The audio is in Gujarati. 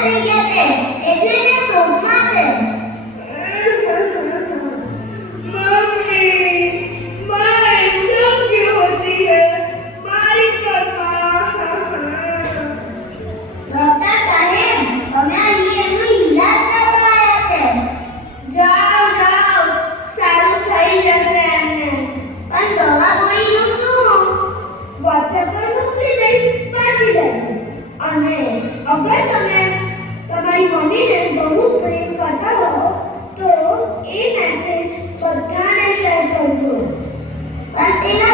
થઈ ગયા છે એટલે તે શોધમાં છે. मम्मी माँ सब क्यों होती है मारी पप्पा ડોક્ટર સાહેબ હમણાં એમનું ઈલાજ કરવા આવ્યા છે. जाओ जाओ सारू થઈ જશે એમને પણ દવા ગોળીનું શું? WhatsApp પર મોકલી દઈશ વાંચી લેજો અને અગર તમે તમારી મમ્મીને બહુ પ્રેમ કરતા હો તો એ મેસેજ બધાને શેર કરજો. પણ તેનો